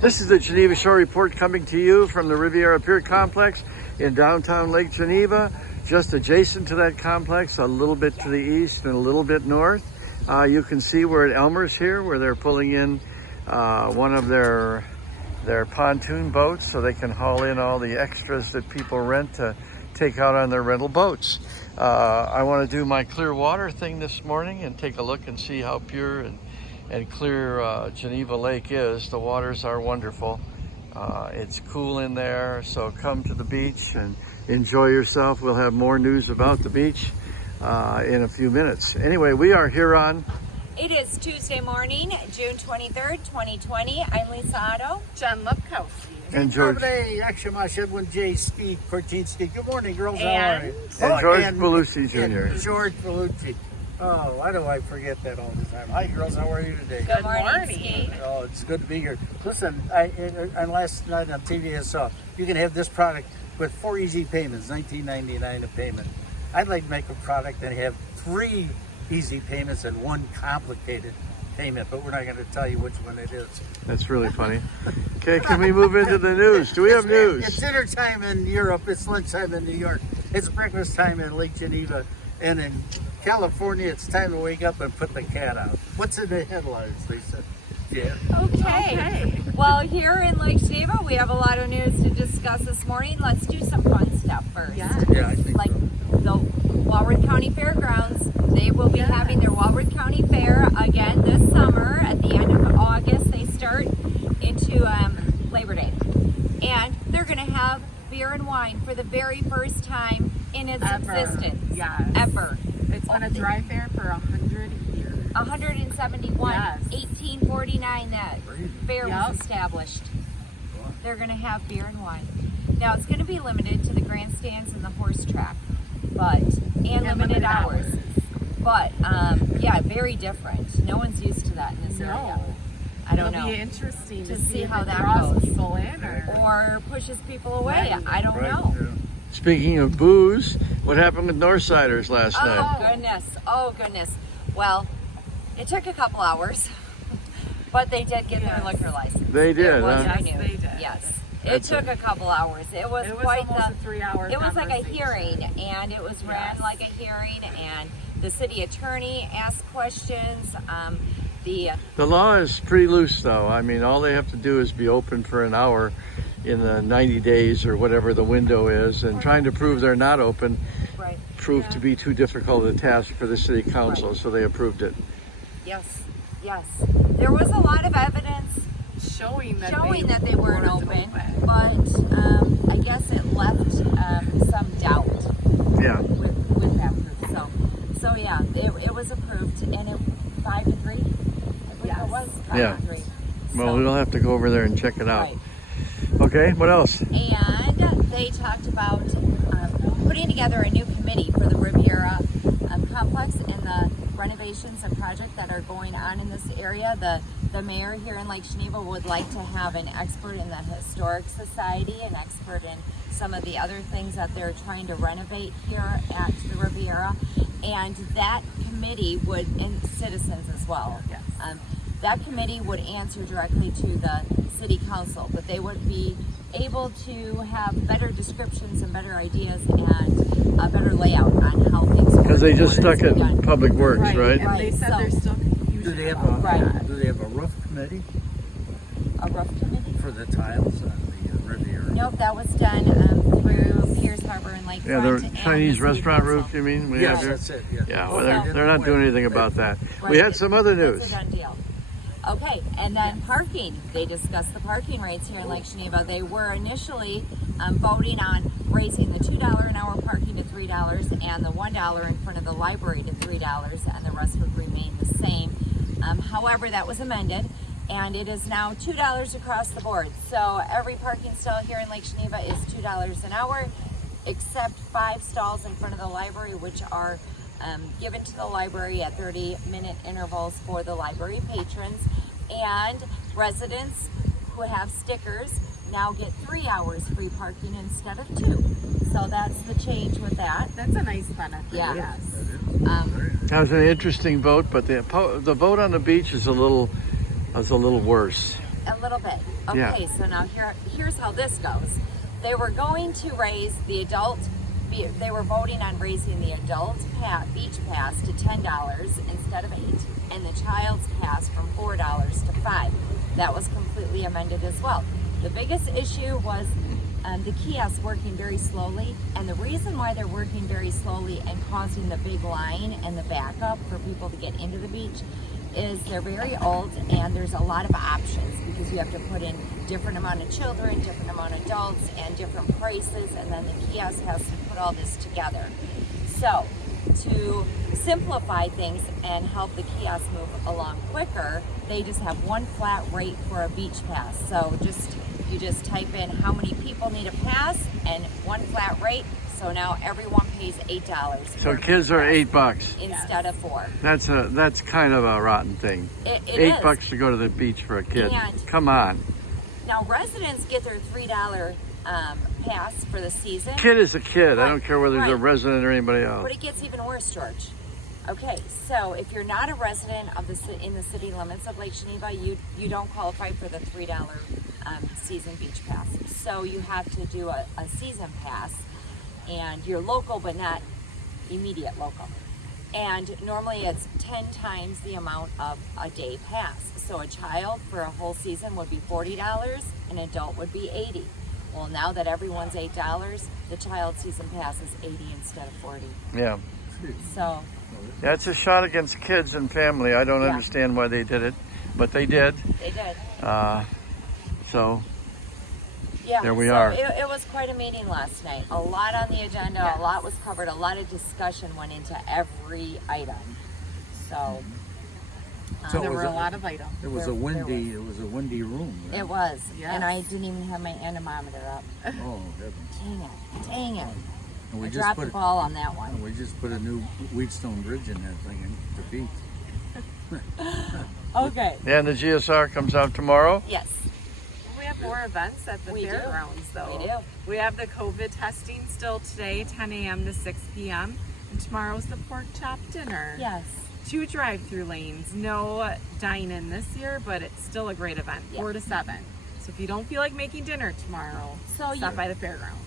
This is the Geneva Shore Report coming to you from the Riviera Pier Complex in downtown Lake Geneva. Just adjacent to that complex, a little bit to the east and a little bit north. You can see we're at Elmer's here, where they're pulling in one of their pontoon boats so they can haul in all the extras that people rent to take out on their rental boats. I want to do my clear water thing this morning and take a look and see how pure and clear Geneva Lake is. The waters are wonderful. It's cool in there, so come to the beach and enjoy yourself. We'll have more news about the beach in a few minutes. Anyway, we are here on... It is Tuesday morning, June 23rd, 2020. I'm Lisa Otto. John Lupkowski. And George. Akshamash Edwin J. Speak, Cortine Speak. Good morning, girls. How are And? you? And George and- Belushi Jr. and George Belushi. Oh, why do I forget that all the time? Hi, girls. How are you today? Good morning, morning. Steve. Oh, it's good to be here. Listen, on last night on TV I saw you can have this product with 4 easy payments, $19.99 a payment. I'd like to make a product and have 3 easy payments and 1 complicated payment, but we're not going to tell you which one it is. That's really funny. Okay, can we move into the news? Do we have It's news? dinner time in Europe. It's lunchtime in New York. It's breakfast time in Lake Geneva. And in California, it's time to wake up and put the cat out. What's in the headlines, Lisa? Yeah. Okay. Well, here in Lake Geneva, we have a lot of news to discuss this morning. Let's do some fun stuff first. Yeah. Yeah, I think Like so. the Walworth County Fairgrounds, they will be having their Walworth County Fair again this summer. At the end of August, they start into Labor Day. And they're going to have beer and wine for the very first time in its existence. Yes. Ever. It's been a dry fair for 100 years. 171, Yes. 1849 that fair Yep. was established. They're going to have beer and wine. Now it's going to be limited to the grandstands and the horse track, but and limited hours. But yeah, very different. No one's used to that in this area. No. I don't It'll know. be interesting To to see see how if it that draws goes. people in Or pushes people away. Right. I don't Right, know. yeah. Speaking of booze, what happened with Northsiders last night? Oh goodness. Oh goodness. Well, it took a couple hours, but they did get their Yes. liquor license. They did, It was huh? Yes, renewed. they did. Yes. That's It took a couple hours. It was It was quite almost the. a 3-hour It was like a conversation. hearing, and it was ran Yes. like a hearing, and the city attorney asked questions. The The law is pretty loose, though. I mean, all they have to do is be open for an hour in the 90 days or whatever the window is, and trying to prove they're not open right. proved to be too difficult a task for the city council, Right. so they approved it. Yes. Yes. There was a lot of evidence showing that they weren't open, but I guess it left some doubt Yeah. with that proof. So yeah, it was approved, and it 5-3. I believe Yes. it was Yeah. 5-3. Well, So- we'll have to go over there and check it out. Right. Okay, what else? And they talked about putting together a new committee for the Riviera complex and the renovations and projects that are going on in this area. The mayor here in Lake Geneva would like to have an expert in the Historic Society, an expert in some of the other things that they're trying to renovate here at the Riviera. And that committee would, and citizens as well. Yes. That committee would answer directly to the city council, but they would be able to have better descriptions and better ideas and a better layout on how things work. Because they just and what stuck is to be it done. Public Works, right? And they said So- there's still confusion. Do they have about a Right. Do they have a roof committee A rough committee? for the tiles on the Riviera? Nope, that was done through Pierce Harbor and Lakefront. Yeah, the and Chinese city ressront council. roof, you mean? We Yes, have here? that's it. Yeah. Yeah, well, So- they're not doing anything about that. We Right. had some other news. It's a done deal. Okay, and then parking. They discussed the parking rates here in Lake Geneva. They were initially voting on raising the $2 an hour parking to $3 and the $1 in front of the library to $3, and the rest would remain the same. However, that was amended, and it is now $2 across the board. So every parking stall here in Lake Geneva is $2 an hour, except 5 stalls in front of the library, which are given to the library at 30-minute intervals for the library patrons, and residents who have stickers now get 3 hours free parking instead of 2. So that's the change with that. That's a nice benefit. Yeah. Yes. That was an interesting vote, but the vote on the beach is a little worse. A little bit. Yeah. Okay, so now here's how this goes. They were going to raise the adult. They were voting on raising the adult beach pass to $10 instead of $8, and the child's pass from $4 to $5. That was completely amended as well. The biggest issue was the kiosks working very slowly, and the reason why they're working very slowly and causing the big line and the backup for people to get into the beach is they're very old, and there's a lot of options because you have to put in different amount of children, different amount of adults, and different prices, and then the kiosk has to put all this together. So to simplify things and help the kiosk move along quicker, they just have one flat rate for a beach pass. So you just type in how many people need a pass and one flat rate. So now everyone pays $8. So for a kids beach are pass $8. instead of $4. That's kind of a rotten thing. It $8 is. to go to the beach for a kid. And- Come on. Now residents get their $3 pass for the season. Kid is a kid. I don't Right, care whether he's a right. resident or anybody else. But it gets even worse, George. Okay, so if you're not a resident of in the city limits of Lake Geneva, you don't qualify for the $3 season beach pass. So you have to do a season pass, and you're local but not immediate local. And normally it's 10 times the amount of a day pass. So a child for a whole season would be $40, an adult would be $80. Well, now that everyone's $8, the child season pass is $80 instead of $40. Yeah. So Yeah, it's a shot against kids and family. I don't Yeah. understand why they did it, but they did. they did. So Yeah, There we so are. It was quite a meeting last night. A lot on the agenda, Yes. a lot was covered, a lot of discussion went into every item. So, So There it were was a lot of items. It was There- a windy. there It was a windy room. Right? it was. Yes. And I didn't even have my anemometer up. Oh heavens! Dang it. And I we dropped the ball on that one. we just put a new Wheatstone Bridge in that thing and the beat. Okay. and the GSR comes out tomorrow. Yes, We have more events at the We do. fairgrounds, though. we do. We have the COVID testing still today, 10 a.m. to 6 p.m. And tomorrow's the pork chop dinner. Yes. 2 drive-through lanes. No dine-in this year, but it's still a great event. Yeah. 4 to 7. So if you don't feel like making dinner tomorrow, So stop you- by the fairground.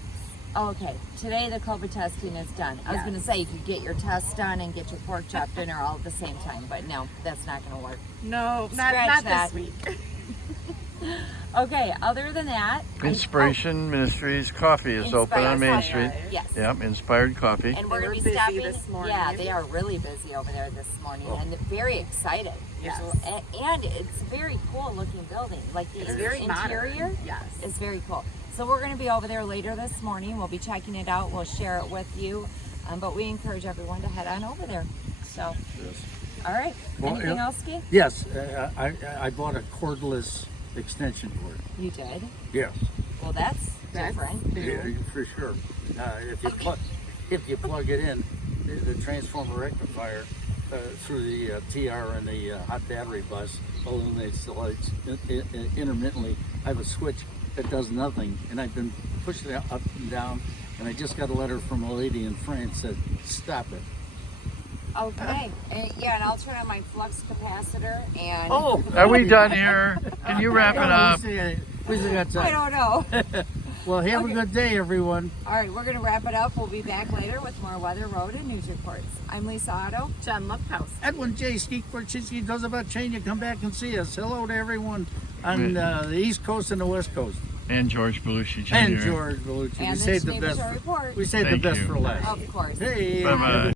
Okay, today the COVID testing is done. I was Yes. going to say you could get your test done and get your pork chop dinner all at the same time, but no, that's not going to work. No, Scratch not that. this week. Okay, other than that, Inspiration Ministries Coffee is open on Main Inspired Street. Coffee, yes. Yep, Inspired Coffee. And we're They going were to be busy stopping this morning. Yeah, they are really busy over there this morning and very excited. Yes. And it's a very cool looking building. Like the It's very interior modern. Yes. is very cool. So we're going to be over there later this morning. We'll be checking it out. We'll share it with you. But we encourage everyone to head on over there. So, all right. Well, Anything yeah. else, Ski? Yes, I bought a cordless extension cord. You did? Yes. Well, that's different. Yeah, for sure. If you plug it in, the transformer rectifier through the TR and the hot battery bus illuminates the lights intermittently. I have a switch that does nothing, and I've been pushing it up and down. And I just got a letter from a lady in France that said, "Stop it." Okay. And I'll turn on my flux capacitor and Oh, Are we done here? Can you wrap it up? We still got I time. don't know. Well, have Okay. a good day, everyone. All right, we're going to wrap it up. We'll be back later with more weather, road, and news reports. I'm Lisa Otto. Jen Lupkowski. Edwin J. Ski Korchinski does about change. You come back and see us. Hello to everyone on the East Coast and the West Coast. And George Belushi Jr. And George Belucci. And We the saved the Geneva best. Show Report. We saved Thank the best you. for last. Of course. Hey. Bye-bye.